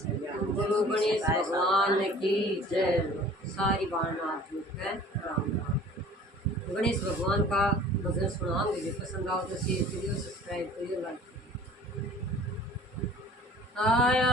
गुरु गणेश भगवान की जय। सारी बाणा राम राम। गणेश भगवान का भजन सुनाओगे, जो पसंद आओ तो शेयर करियो, सब्सक्राइब करियो, लाइक करियो। आया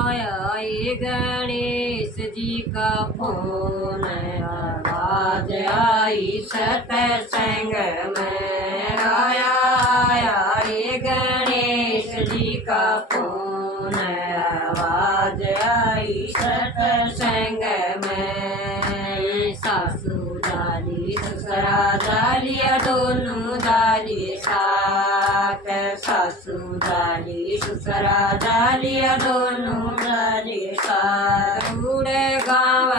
आया ये गणेश जी का फोन, आवाज आई सत्संग में। आया आया ये गणेश जी का फोन, आवाज आई सत्संग में। सासू डाली ससुरा डालिया दोनों डाली साथ, सासू डाली ससुरा डालिया दोनों डाली साथ। उड़े गाँव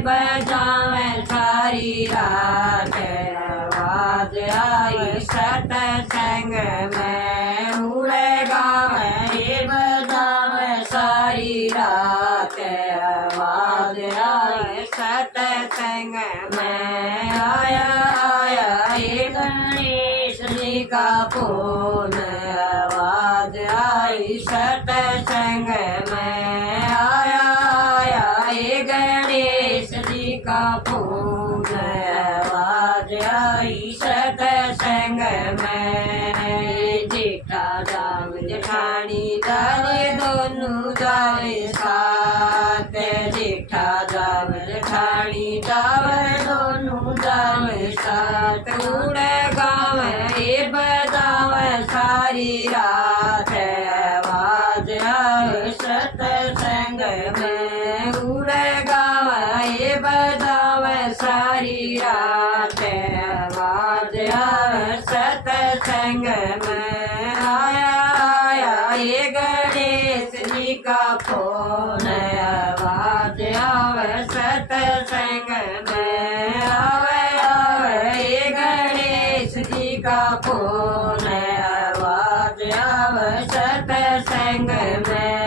बजावे सारी रात, आवाज आई सत्संग में। उड़े गाँव बजावे सारी रात, आवाज आई सत्संग में। आया आया ये गणेश जी का फोन, आवाज आई सत्संग में। आया आया ये गणेश जी का फोन, आवाज आई सत्संग में। जेठा जाव जेठानी जावे दोनों जावे साथ, जेठा जाव जेठानी जावे दोनों जावे साथ। उड़े गाँव बजावे सारी रात, आवाज आई सत्संग में। उड़े गाँव बजावे सारी रात, आवाज आई सत्संग में। आया आया ये गणेश जी का फोन, आवाज आवे सत्संग में। आवे आवे ये गणेश जी का फोन, आवाज आवे सत्संग में।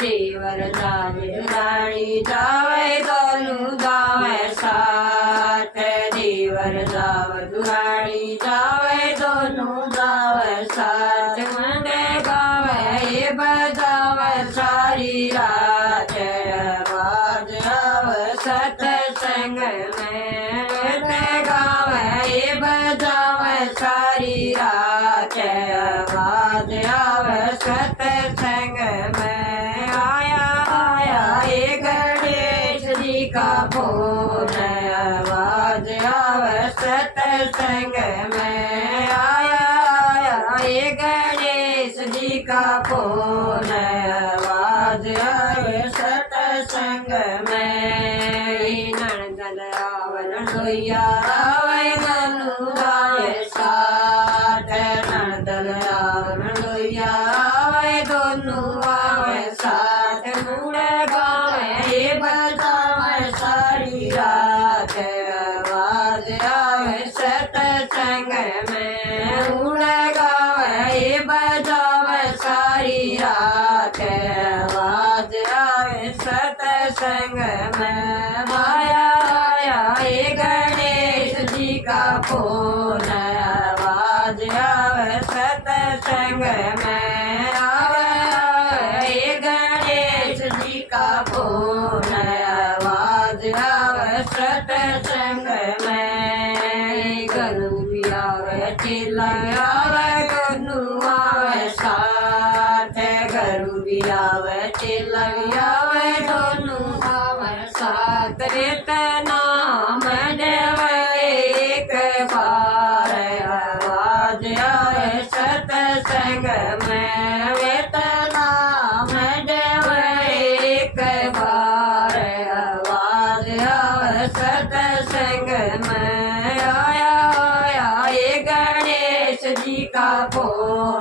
देवर जावे रानी जावे दोनों जावे साथ, देवर जावे दुरानी जावे दोनों जावे साथ। मंडे गावे बजावे सारी रात, आवाज आवे सत्संग में। गावे बजावे सारी रात, आवाज आवे सत्संग में। आया आया ये गणेश जी का फोन, आवाज आवे सत्संग में। आया आया ये गणेश जी का फोन, आवाज आवे सत्संग में। नंदन रावण लोहिया आवे दोनों जावे साथ, नंदन रावण लोहिया आवे दोनों आवे साथ। मुड़े गावे बजावे सारी रात, आवाज आवे सत्संग में। उड़े गावे बजावे सारी रात, आवाज आवे सत्संग में। आया आया ये गणेश जी का फोन, आवाज आवे सत्संग में। आवे आवे ये गणेश जी का फोन, आवाज आवे सत्संग में। गरु भी आवे चिल्ला आवे दोनों आवे साथ, गरु भी आवे चिल्ला आवे दोनों आवे साथ। नाम देवे एक बार, आवाज आवे सत्संग में। नाम देवे एक बार, आवाज आवे सत्संग में। आया आया ये गणेश जी का फोन,